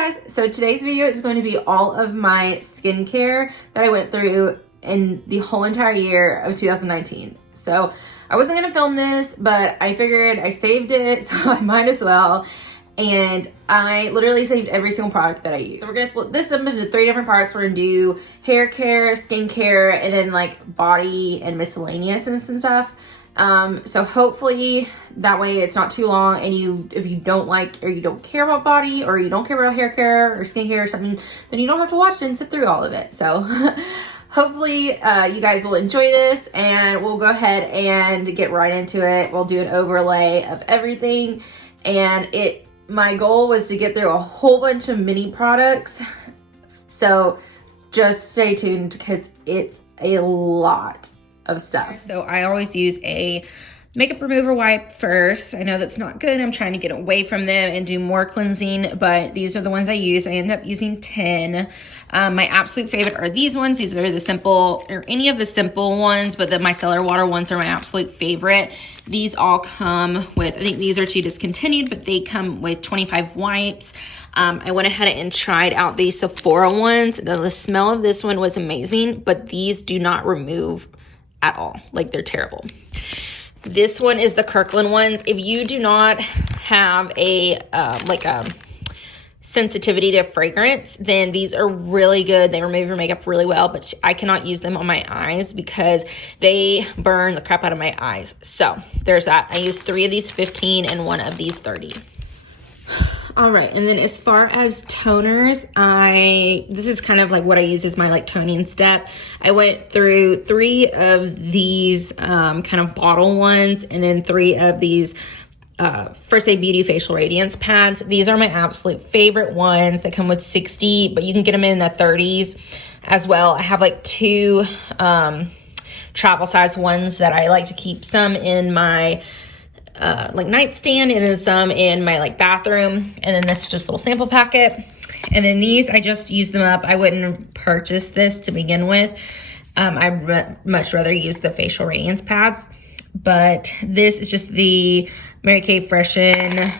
Hey guys, so today's video is going to be all of my skincare that I went through in the whole entire year of 2019. So I wasn't going to film this, but I figured I saved it, so I might as well. And I literally saved every single product that I use. So we're going to split this up into 3 different parts. We're going to do hair care, skincare, and then like body and miscellaneous and stuff. So hopefully that way it's not too long, and if you don't like or you don't care about body or you don't care about hair care or skincare or something, then you don't have to watch it and sit through all of it. So hopefully you guys will enjoy this, and we'll go ahead and get right into it. We'll do an overlay of everything, and my goal was to get through a whole bunch of mini products. So just stay tuned because it's a lot of stuff. So I always use a makeup remover wipe first. I know that's not good. I'm trying to get away from them and do more cleansing, but these are the ones I use. I end up using 10. My absolute favorite are these ones. These are the simple, or any of the simple ones, but the micellar water ones are my absolute favorite. These all come with, I think these are 2 discontinued, but they come with 25 wipes. I went ahead and tried out these Sephora ones. The smell of this one was amazing, but these do not remove at all. Like, they're terrible. This one is the Kirkland ones. If you do not have a sensitivity to fragrance, then these are really good. They remove your makeup really well, but I cannot use them on my eyes because they burn the crap out of my eyes. So there's that. I use 3 of these 15 and 1 of these 30. All right, and then as far as toners, this is kind of like what I use as my like toning step. I went through 3 of these kind of bottle ones, and then 3 of these First Aid Beauty Facial Radiance pads. These are my absolute favorite ones. They come with 60, but you can get them in the 30s as well. I have like 2 travel size ones that I like to keep, some in my like nightstand, and then some in my like bathroom, and then this is just a little sample packet. And then these, I just use them up. I wouldn't purchase this to begin with. I'd much rather use the facial radiance pads, but this is just the Mary Kay Freshen,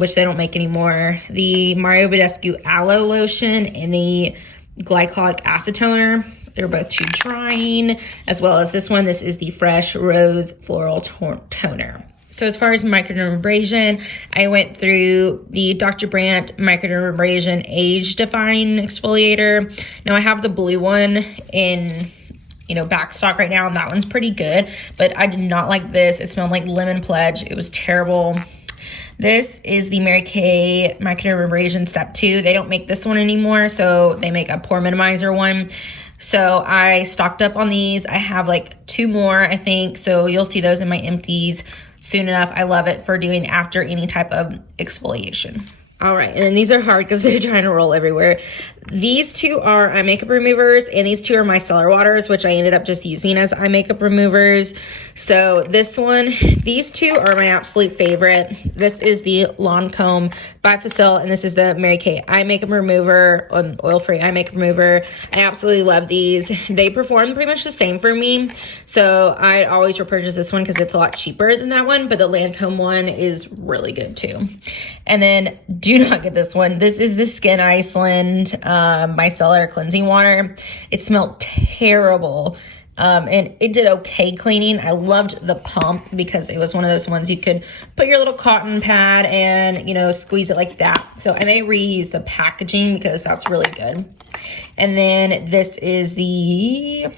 which they don't make anymore, the Mario Badescu Aloe Lotion, and the Glycolic Acid Toner. They're both too drying, as well as this one. This is the Fresh Rose Floral Toner. So as far as microdermabrasion, I went through the Dr. Brandt Microdermabrasion Age Defying Exfoliator. Now I have the blue one in, back stock right now, and that one's pretty good, but I did not like this. It smelled like Lemon Pledge. It was terrible. This is the Mary Kay Microdermabrasion Step 2. They don't make this one anymore, so they make a pore minimizer one. So I stocked up on these. I have like 2 more, I think. So you'll see those in my empties soon enough. I love it for doing after any type of exfoliation. All right, and then these are hard because they're trying to roll everywhere. These 2 are eye makeup removers, and these 2 are micellar waters, which I ended up just using as eye makeup removers. So these 2 are my absolute favorite. This is the Lancome Bifacil, and this is the Mary Kay eye makeup remover, oil-free eye makeup remover. I absolutely love these. They perform pretty much the same for me, so I always repurchase this one because it's a lot cheaper than that one, but the Lancome one is really good too. And then do not get this one. This is the Skin Iceland micellar cleansing water. It smelled terrible. And it did okay cleaning. I loved the pump because it was one of those ones you could put your little cotton pad and, squeeze it like that. So I may reuse the packaging because that's really good. And then this is the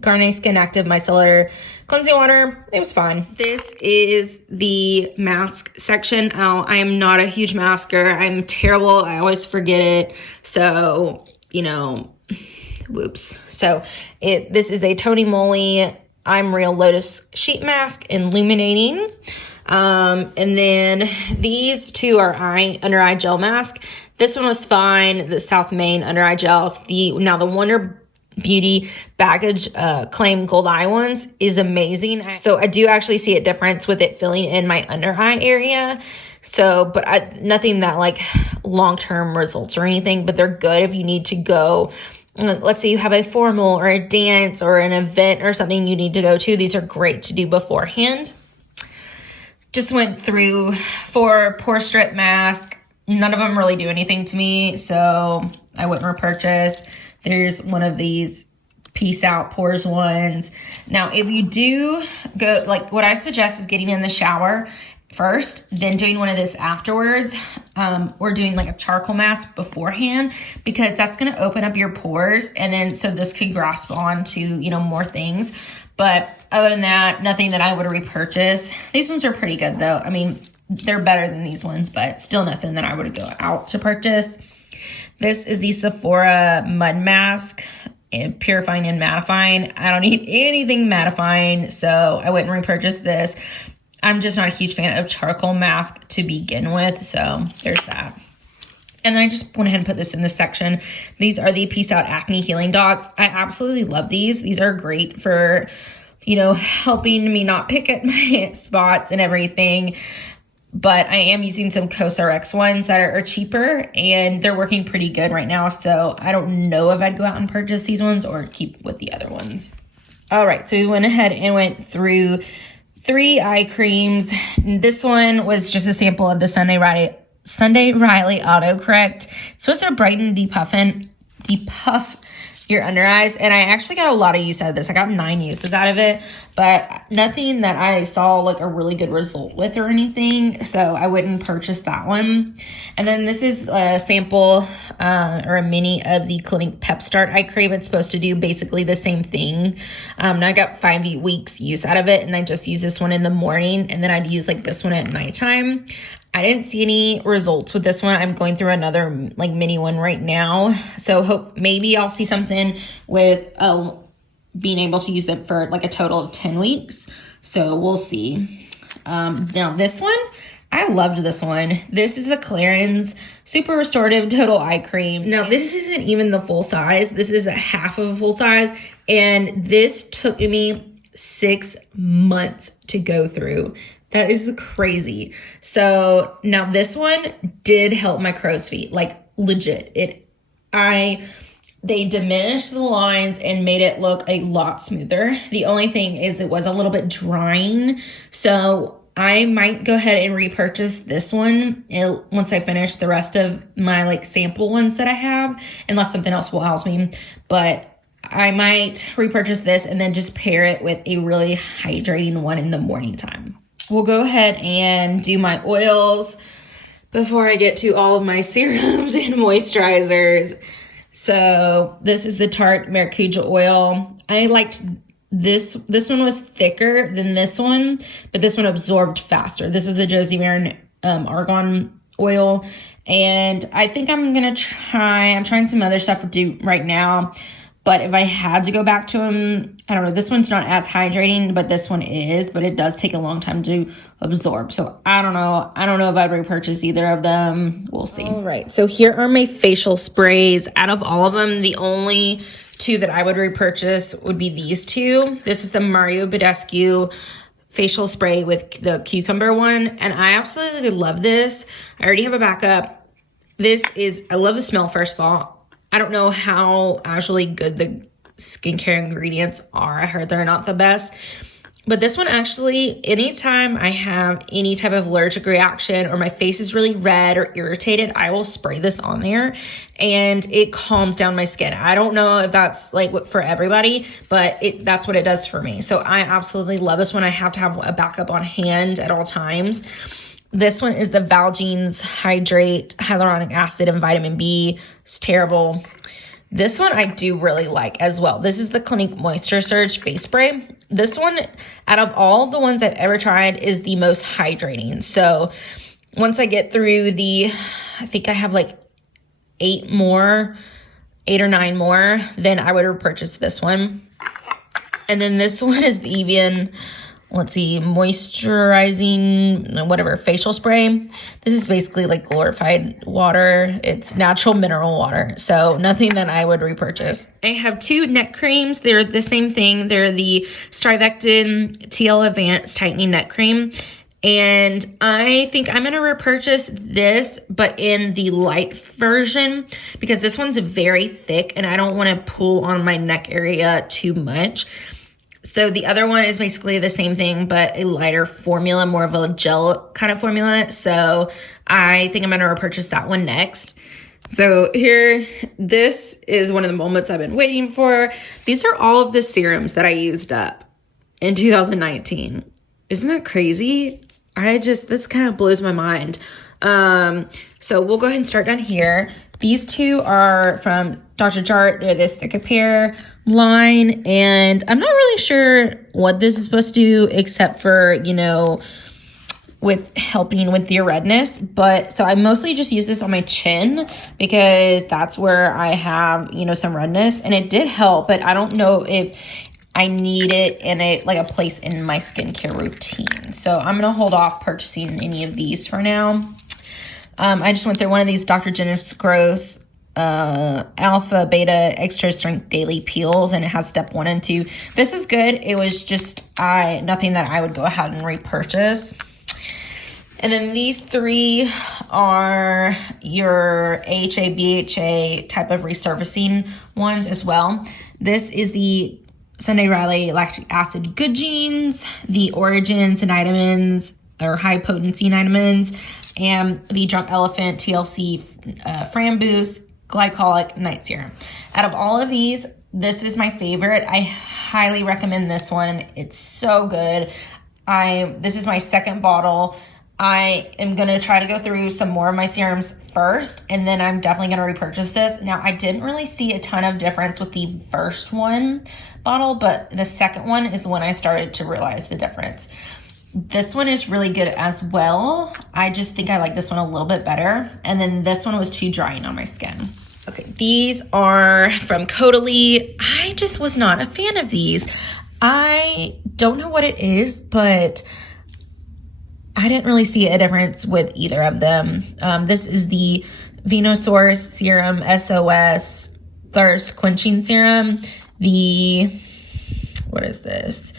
Garnier Skin Active Micellar Cleansing Water. It was fine. This is the mask section. Oh, I am not a huge masker. I'm terrible. I always forget it. So, whoops. So this is a Tony Moly I'm Real Lotus Sheet Mask Illuminating. And then these 2 are under eye gel mask. This one was fine. The South Main under eye gels. Now the Wonder Beauty Baggage Claim Gold Eye ones is amazing. So I do actually see a difference with it filling in my under eye area. So, but nothing that like long-term results or anything, but they're good if you need to go. Let's say you have a formal or a dance or an event or something you need to go to. These are great to do beforehand. Just went through 4 pore strip mask, None of them really do anything to me, so I wouldn't repurchase. There's one of these Peace Out Pores ones. Now, if you do go, like what I suggest is getting in the shower first, then doing one of this afterwards, or doing like a charcoal mask beforehand, because that's going to open up your pores, and then so this could grasp on to, you know, more things. But other than that, nothing that I would repurchase. These ones are pretty good though. I mean, they're better than these ones, but still nothing that I would go out to purchase. This is the Sephora Mud Mask, purifying and mattifying. I don't need anything mattifying, so I wouldn't repurchase this. I'm just not a huge fan of charcoal mask to begin with, so there's that. And I just went ahead and put this in this section. These are the Peace Out Acne Healing Dots. I absolutely love these. These are great for, you know, helping me not pick at my spots and everything. But I am using some CosRX ones that are cheaper, and they're working pretty good right now. So I don't know if I'd go out and purchase these ones or keep with the other ones. All right, so we went ahead and went through 3 eye creams. This one was just a sample of the Sunday Riley Autocorrect. It's supposed to brighten, depuff your under eyes, and I actually got a lot of use out of this. I got 9 uses out of it, but nothing that I saw like a really good result with or anything, so I wouldn't purchase that one. And then this is a sample or a mini of the Clinique Pep Start eye cream. It's supposed to do basically the same thing. Now I got 5 weeks use out of it, and I just use this one in the morning, and then I'd use like this one at nighttime. I didn't see any results with this one. I'm going through another like mini one right now. So maybe I'll see something with being able to use them for like a total of 10 weeks. So we'll see. Now this one, I loved this one. This is the Clarins Super Restorative Total Eye Cream. Now this isn't even the full size. This is a half of a full size. And this took me 6 months to go through. That is crazy. So now this one did help my crow's feet, like legit. They diminished the lines and made it look a lot smoother. The only thing is it was a little bit drying. So I might go ahead and repurchase this one once I finish the rest of my like sample ones that I have, unless something else wows me. But I might repurchase this and then just pair it with a really hydrating one in the morning time. We'll go ahead and do my oils before I get to all of my serums and moisturizers. So this is the Tarte Maracuja oil. I liked this. This one was thicker than this one, but this one absorbed faster. This is the Josie Maran argan oil. And I think I'm trying some other stuff to do right now. But if I had to go back to them, I don't know, this one's not as hydrating, but this one is, but it does take a long time to absorb. So I don't know. I don't know if I'd repurchase either of them. We'll see. All right. So here are my facial sprays. Out of all of them, the only 2 that I would repurchase would be these 2. This is the Mario Badescu facial spray with the cucumber one. And I absolutely love this. I already have a backup. I love the smell, first of all. I don't know how actually good the skincare ingredients are. I heard they're not the best. But this one actually, anytime I have any type of allergic reaction or my face is really red or irritated, I will spray this on there and it calms down my skin. I don't know if that's like for everybody, but that's what it does for me. So I absolutely love this one. I have to have a backup on hand at all times. This one is the Valjeans Hydrate Hyaluronic Acid and Vitamin B. It's terrible. This one I do really like as well. This is the Clinique Moisture Surge Face Spray. This one, out of all the ones I've ever tried, is the most hydrating. So once I get through I think I have like 8 or 9 more, then I would repurchase this one. And then this one is the Evian, let's see, moisturizing, whatever, facial spray. This is basically like glorified water. It's natural mineral water. So nothing that I would repurchase. I have 2 neck creams. They're the same thing. They're the Strivectin TL Advanced Tightening Neck Cream. And I think I'm going to repurchase this, but in the light version, because this one's very thick and I don't want to pull on my neck area too much. So the other one is basically the same thing, but a lighter formula, more of a gel kind of formula. So I think I'm going to repurchase that one next. So here, this is one of the moments I've been waiting for. These are all of the serums that I used up in 2019. Isn't that crazy? This kind of blows my mind. So we'll go ahead and start down here. These two are from Dr. Jart. They're this Thick-A-Pair line, and I'm not really sure what this is supposed to do except for, you know, with helping with your redness. But so I mostly just use this on my chin because that's where I have, you know, some redness, and it did help, but I don't know if I need it in a place in my skincare routine. So I'm gonna hold off purchasing any of these for now. I just went through one of these Dr. Janice Gross alpha beta extra strength daily peels, and it has step 1 and 2. This is good. It was just nothing that I would go ahead and repurchase. And then these 3 are your AHA, BHA type of resurfacing ones as well. This is the Sunday Riley Lactic Acid Good Genes, the Origins and Vitamins, or high potency vitamins, and the Drunk Elephant TLC Fram Boost Glycolic Night Serum. Out of all of these, this is my favorite. I highly recommend this one. It's so good. This is my second bottle. I am going to try to go through some more of my serums first, and then I'm definitely going to repurchase this. Now, I didn't really see a ton of difference with the first one bottle, but the second one is when I started to realize the difference. This one is really good as well. I just think I like this one a little bit better. And then this one was too drying on my skin. Okay, these are from Caudalie. I just was not a fan of these. I don't know what it is, but I didn't really see a difference with either of them. This is the Venosource Serum SOS Thirst Quenching Serum. What is this?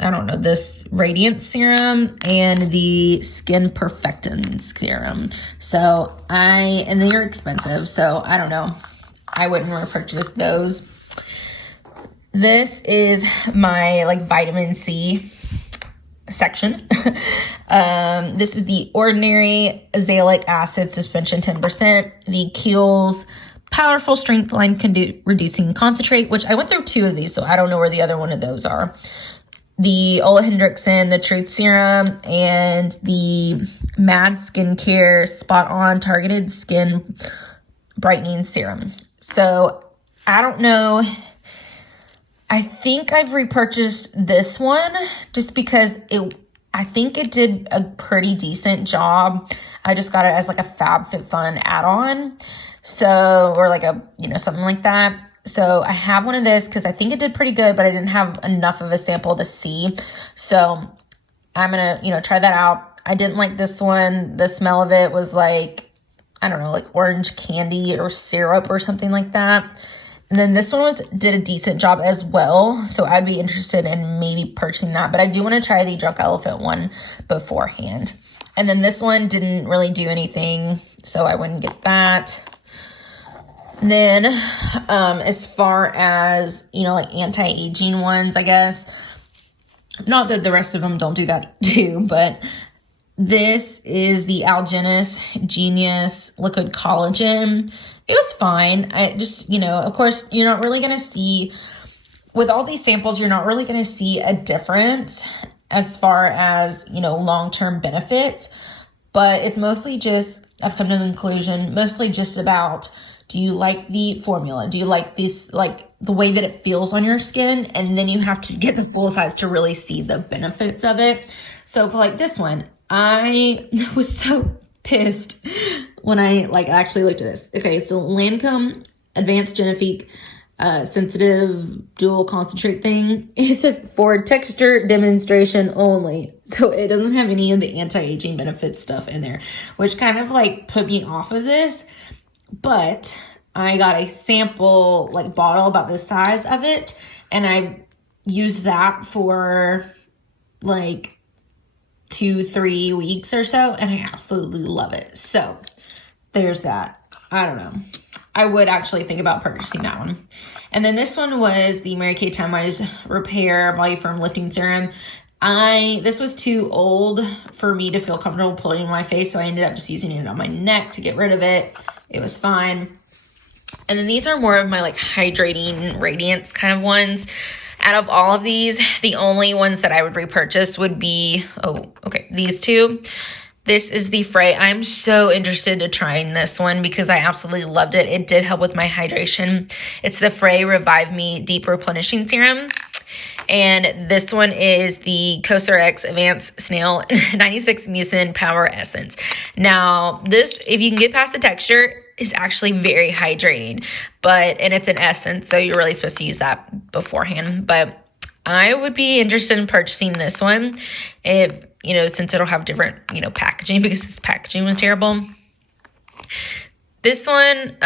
I don't know, this Radiance Serum, and the Skin Perfecting Serum. And they're expensive, so I don't know. I wouldn't repurchase those. This is my vitamin C section. This is the Ordinary Azelaic Acid Suspension 10%, the Kiehl's Powerful Strength Line Reducing Concentrate, which I went through 2 of these, so I don't know where the other one of those are. The Ole Hendrickson, the Truth Serum, and the Mad Skincare Spot On Targeted Skin Brightening Serum. So, I don't know. I think I've repurchased this one just because I think it did a pretty decent job. I just got it as a FabFitFun add-on. So, or something like that. So I have one of this because I think it did pretty good, but I didn't have enough of a sample to see. So I'm going to, try that out. I didn't like this one. The smell of it was I don't know, orange candy or syrup or something like that. And then this one did a decent job as well. So I'd be interested in maybe purchasing that. But I do want to try the Drunk Elephant one beforehand. And then this one didn't really do anything, so I wouldn't get that. Then, as far as, anti-aging ones, I guess, not that the rest of them don't do that too, but this is the Algenist Genius Liquid Collagen. It was fine. I just, of course, you're not really going to see, with all these samples, you're not really going to see a difference as far as, long-term benefits, but it's mostly just, I've come to the conclusion, mostly just about, do you like the formula? Do you like this, the way that it feels on your skin? And then you have to get the full size to really see the benefits of it. So for this one, I was so pissed when I actually looked at this. Okay, so Lancome Advanced Genifique Sensitive Dual Concentrate thing. It says for texture demonstration only. So it doesn't have any of the anti-aging benefit stuff in there, which kind of put me off of this. But I got a sample bottle about the size of it, and I used that for 2-3 weeks or so, and I absolutely love it. So there's that. I don't know. I would actually think about purchasing that one. And then this one was the Mary Kay Time Wise Repair Volume Firm Lifting Serum. This was too old for me to feel comfortable putting it on my face, so I ended up just using it on my neck to get rid of it. It was fine. And then these are more of my like hydrating radiance kind of ones. Out of all of these, the only ones that I would repurchase would be, these two. This is the Frey. I'm so interested in trying this one because I absolutely loved it. It did help with my hydration. It's the Frey Revive Me Deep Replenishing Serum. And this one is the Coaster X Advanced Snail 96 Mucin Power Essence. Now, this, if you can get past the texture, is actually very hydrating, and it's an essence, so you're really supposed to use that beforehand. But I would be interested in purchasing this one if, since it'll have different, packaging, because this packaging was terrible. This one,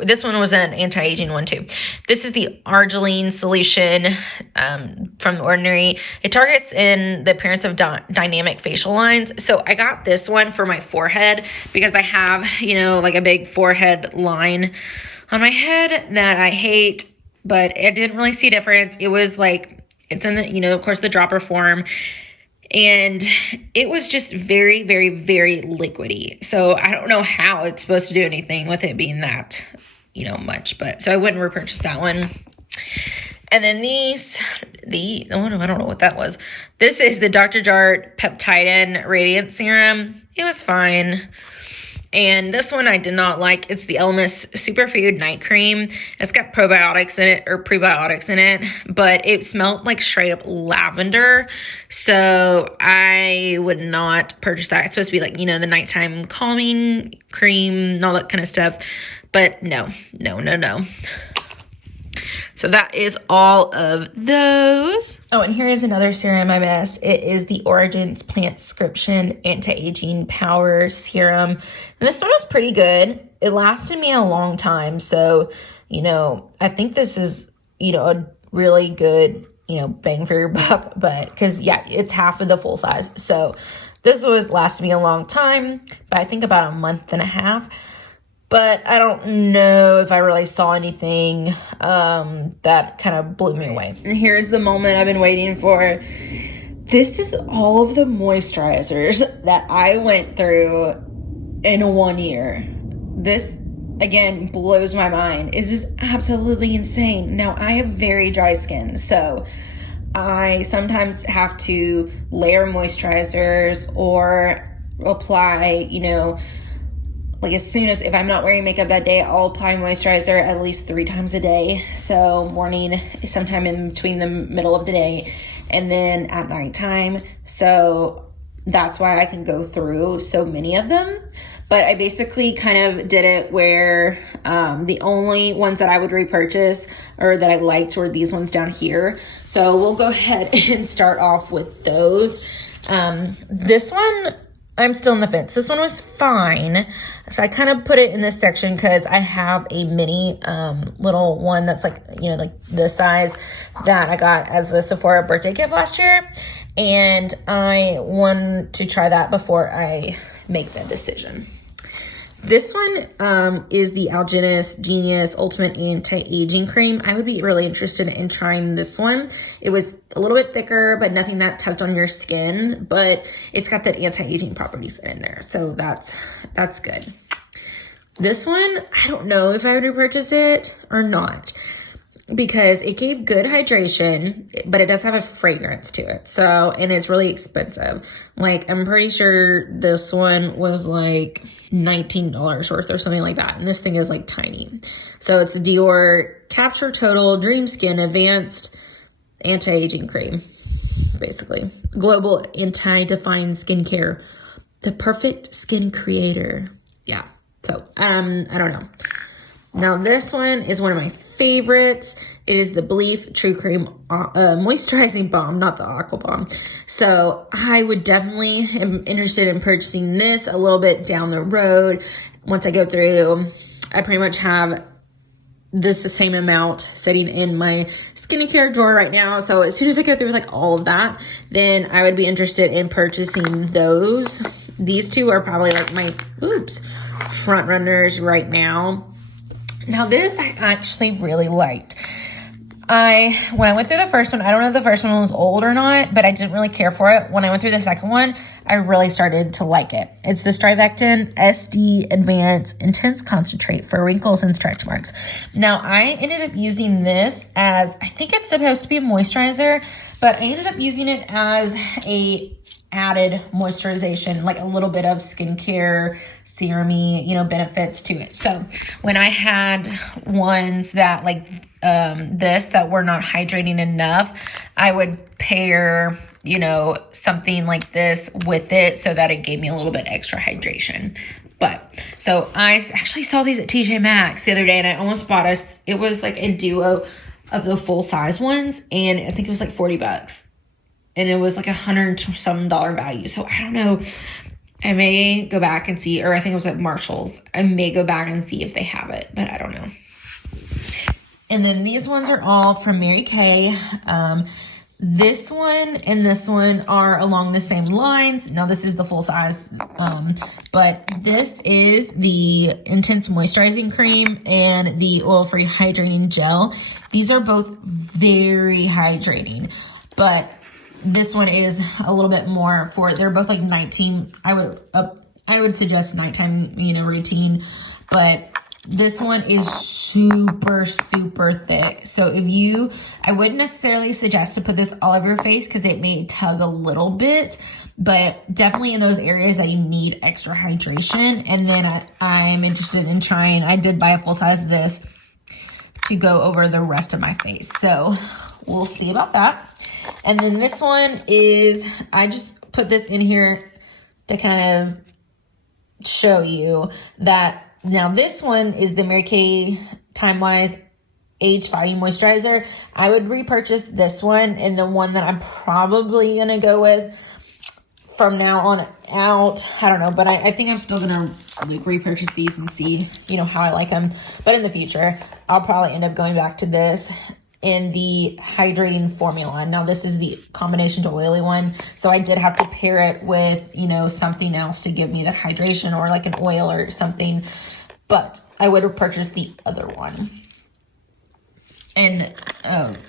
this one was an anti-aging one too. This is the Arginine solution from The Ordinary. It targets in the appearance of dynamic facial lines. So I got this one for my forehead because I have, like a big forehead line on my head that I hate, but I didn't really see a difference. It was like, it's in the, of course, the dropper form. And it was just very, very, very liquidy. So I don't know how it's supposed to do anything with it being that, much. But so I wouldn't repurchase that one. And then I don't know what that was. This is the Dr. Jart Peptidin Radiant Serum. It was fine. And this one I did not like. It's the Elemis Superfood Night Cream. It's got probiotics in it, or prebiotics in it, but it smelled like straight up lavender. So I would not purchase that. It's supposed to be like, the nighttime calming cream and all that kind of stuff. But no. So that is all of those. Oh, and here is another serum I missed. It is the Origins Plant-Scription Anti-Aging Power Serum. And this one was pretty good. It lasted me a long time. So, I think this is, a really good, bang for your buck. But, because, it's half of the full size. So, this was lasted me a long time. But I think about a month and a half. But I don't know if I really saw anything that kind of blew me away. And here's the moment I've been waiting for. This is all of the moisturizers that I went through in 1 year. This, again, blows my mind. This is absolutely insane. Now, I have very dry skin, so I sometimes have to layer moisturizers or apply, like as soon as, if I'm not wearing makeup that day, I'll apply moisturizer at least 3 times a day. So morning, sometime in between the middle of the day, and then at nighttime. So that's why I can go through so many of them. But I basically kind of did it where the only ones that I would repurchase or that I liked were these ones down here. So we'll go ahead and start off with those. This one, I'm still on the fence. This one was fine. So I kind of put it in this section because I have a mini little one that's like, like this size that I got as a Sephora birthday gift last year. And I want to try that before I make that decision. This one is the Algenist Genius Ultimate Anti-Aging Cream. I would be really interested in trying this one. It was a little bit thicker, but nothing that tugged on your skin. But it's got that anti-aging properties in there, so that's good. This one, I don't know if I would repurchase it or not, because it gave good hydration, but it does have a fragrance to it. So, and it's really expensive. Like, I'm pretty sure this one was like $19 worth or something like that. And this thing is like tiny. So it's the Dior Capture Total Dream Skin Advanced Anti-Aging Cream, basically. Global Anti-Define Skincare. The perfect skin creator. Yeah. So, I don't know. Now, this one is one of my favorites. It is the Belief True Cream Moisturizing Balm, not the Aqua Balm. So I would definitely am interested in purchasing this a little bit down the road. Once I go through, I pretty much have the same amount sitting in my skincare drawer right now. So as soon as I go through like all of that, then I would be interested in purchasing those. These two are probably like my, front runners right now. Now this I actually really liked. When I went through the first one, I don't know if the first one was old or not, but I didn't really care for it. When I went through the second one, I really started to like it. It's the Strivectin SD Advanced Intense Concentrate for wrinkles and stretch marks. Now, I ended up using this as, I think it's supposed to be a moisturizer, but I ended up using it as a added moisturization, like a little bit of skincare, serum-y, benefits to it. So when I had ones that like this that were not hydrating enough, I would pair, something like this with it so that it gave me a little bit extra hydration. But so I actually saw these at TJ Maxx the other day and I almost bought us, it was like a duo of the full size ones and I think it was like $40. And it was like $100 some value. So I don't know. I may go back and see, or I think it was at Marshall's. I may go back and see if they have it, but I don't know. And then these ones are all from Mary Kay. This one and this one are along the same lines. Now this is the full size, but this is the Intense Moisturizing Cream and the Oil-Free Hydrating Gel. These are both very hydrating, but this one is a little bit more they're both like 19. I would suggest nighttime, routine, but this one is super, super thick. So I wouldn't necessarily suggest to put this all over your face because it may tug a little bit, but definitely in those areas that you need extra hydration. And then I'm interested in trying, I did buy a full size of this to go over the rest of my face. So we'll see about that. And then this one is, I just put this in here to kind of show you that now this one is the Mary Kay Time Wise Age Fighting Moisturizer. I would repurchase this one, and the one that I'm probably going to go with from now on out, I don't know, but I think I'm still going to like repurchase these and see, how I like them. But in the future, I'll probably end up going back to this in the hydrating formula. Now this is the combination to oily one. So I did have to pair it with, something else to give me that hydration or like an oil or something, but I would have purchased the other one. And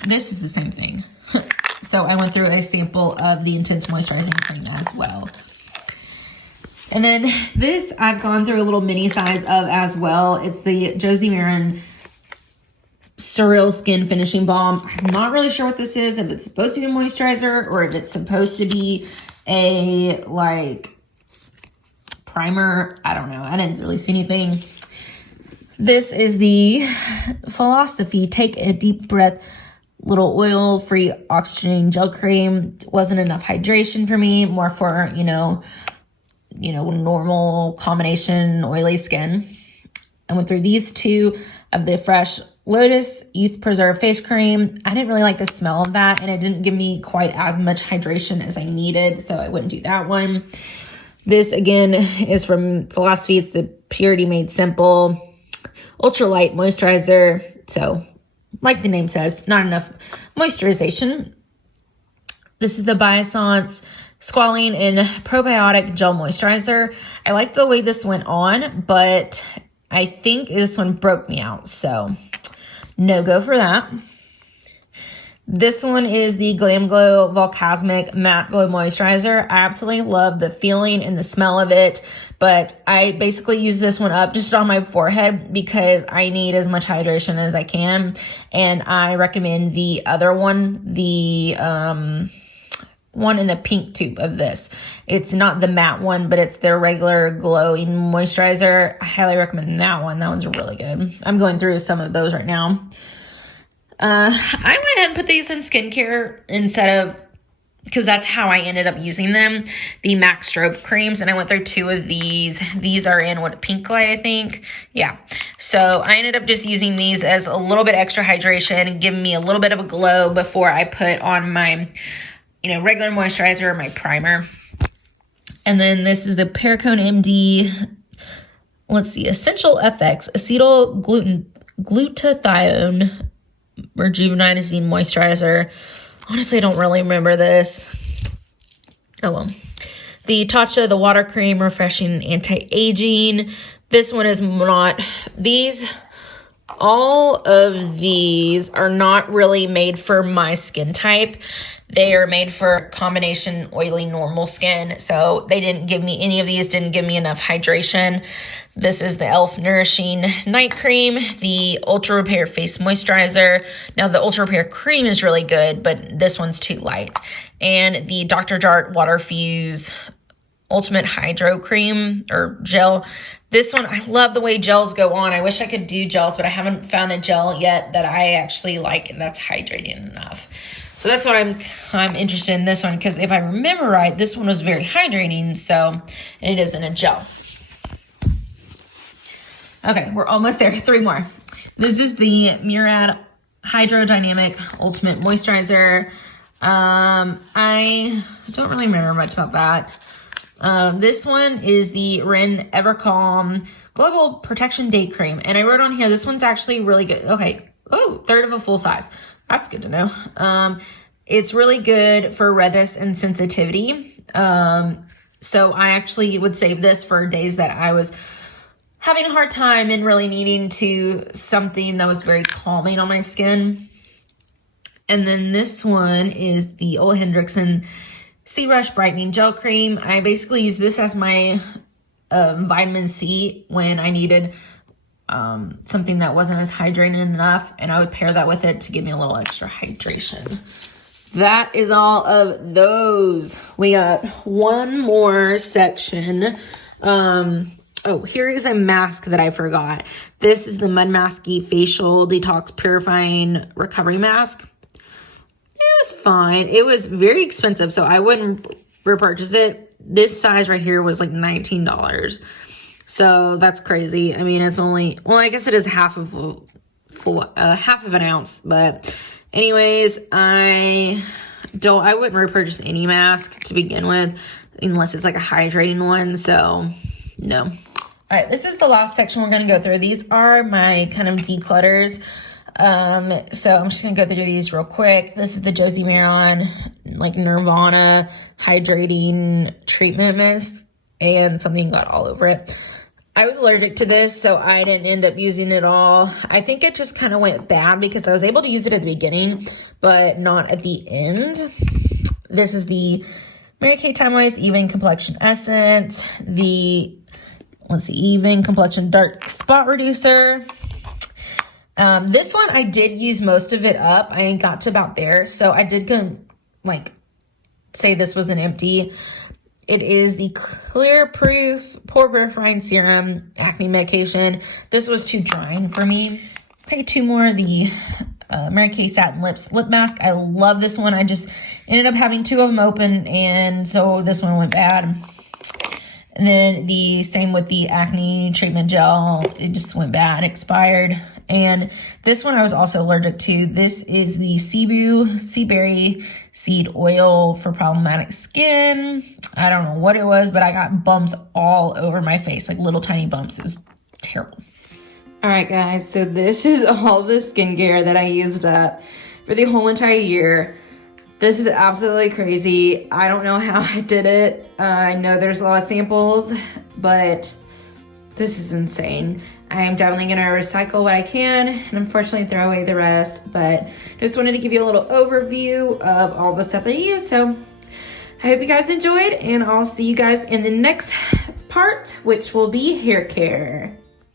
this is the same thing. So I went through a sample of the Intense Moisturizing Cream as well. And then this I've gone through a little mini size of as well. It's the Josie Maran Surreal Skin Finishing Balm. I'm not really sure what this is, if it's supposed to be a moisturizer or if it's supposed to be a like primer. I don't know. I didn't really see anything. This is the Philosophy Take a Deep Breath Little Oil-Free Oxygenating Gel Cream. Wasn't enough hydration for me, more for, normal combination oily skin. I went through these two of the Fresh Lotus Youth Preserve Face Cream. I didn't really like the smell of that, and it didn't give me quite as much hydration as I needed, so I wouldn't do that one. This, again, is from Philosophy. It's the Purity Made Simple Ultralight Moisturizer. So, like the name says, not enough moisturization. This is the Biossance Squalene and Probiotic Gel Moisturizer. I like the way this went on, but I think this one broke me out, so no go for that. This one is the Glam Glow Volcasmic Matte Glow Moisturizer. I absolutely love the feeling and the smell of it, but I basically use this one up just on my forehead because I need as much hydration as I can, and I recommend the other one, the one in the pink tube of this. It's not the matte one, but it's their regular glowing moisturizer. I highly recommend that one. That one's really good. I'm going through some of those right now. I went ahead and put these in skincare instead of, because that's how I ended up using them, the MAC Strobe creams, and I went through two of these. These are in Pink Light, I think. Yeah. So I ended up just using these as a little bit extra hydration and giving me a little bit of a glow before I put on my regular moisturizer or my primer. And then this is the Perricone MD, let's see, Essential FX Acetyl Glutathione Rejuvenizing Moisturizer. Honestly, I don't really remember this. Oh well. The Tatcha, the Water Cream Refreshing Anti-Aging. This one is not, these All of these are not really made for my skin type. They are made for combination oily normal skin. So they didn't give me, any of these didn't give me enough hydration. This is the e.l.f. Nourishing Night Cream, the Ultra Repair Face Moisturizer. Now the Ultra Repair Cream is really good, but this one's too light. And the Dr. Jart Water Fuse Ultimate Hydro Cream or Gel. This one, I love the way gels go on. I wish I could do gels, but I haven't found a gel yet that I actually like and that's hydrating enough. So that's what I'm interested in this one, because if I remember right, this one was very hydrating, so it isn't a gel. Okay, we're almost there. 3 more. This is the Murad Hydrodynamic Ultimate Moisturizer. I don't really remember much about that. This one is the Ren Evercalm Global Protection Day Cream. And I wrote on here, this one's actually really good. Okay. Oh, 1/3 of a full size. That's good to know. It's really good for redness and sensitivity. So I actually would save this for days that I was having a hard time and really needing something that was very calming on my skin. And then this one is the Ole Hendrickson Sea Rush Brightening Gel Cream. I basically use this as my vitamin C when I needed something that wasn't as hydrating enough, and I would pair that with it to give me a little extra hydration. That is all of those. We got one more section. Oh, here is a mask that I forgot. This is the Mud Masky Facial Detox Purifying Recovery Mask. It was fine. It was very expensive, so I wouldn't repurchase it. This size right here was like $19. So that's crazy. I mean, it's only, well, I guess it is half of an ounce. But anyways, I wouldn't repurchase any mask to begin with unless it's like a hydrating one. So no. All right, this is the last section we're going to go through. These are my kind of declutters. So I'm just going to go through these real quick. This is the Josie Maron, like Nirvana hydrating treatment mist, and something got all over it. I was allergic to this, so I didn't end up using it all. I think it just kind of went bad because I was able to use it at the beginning, but not at the end. This is the Mary Kay Time Wise Even Complexion Essence, the, let's see, Even Complexion Dark Spot Reducer. This one, I did use most of it up. I got to about there, so I did go, like, say this was an empty. It is the Clear Proof Pore Purifying Serum Acne Medication. This was too drying for me. Okay, 2 more. The Mary Kay Satin Lips Lip Mask. I love this one. I just ended up having 2 of them open, and so this one went bad. And then the same with the Acne Treatment Gel. It just went bad, expired. And this one I was also allergic to. This is the Cebu Sea Berry Seed Oil for problematic skin. I don't know what it was, but I got bumps all over my face, like little tiny bumps. It was terrible. All right, guys, so this is all the skincare that I used up for the whole entire year. This is absolutely crazy. I don't know how I did it. I know there's a lot of samples, but this is insane. I am definitely gonna recycle what I can and unfortunately throw away the rest, but just wanted to give you a little overview of all the stuff that I use. So I hope you guys enjoyed, and I'll see you guys in the next part, which will be hair care.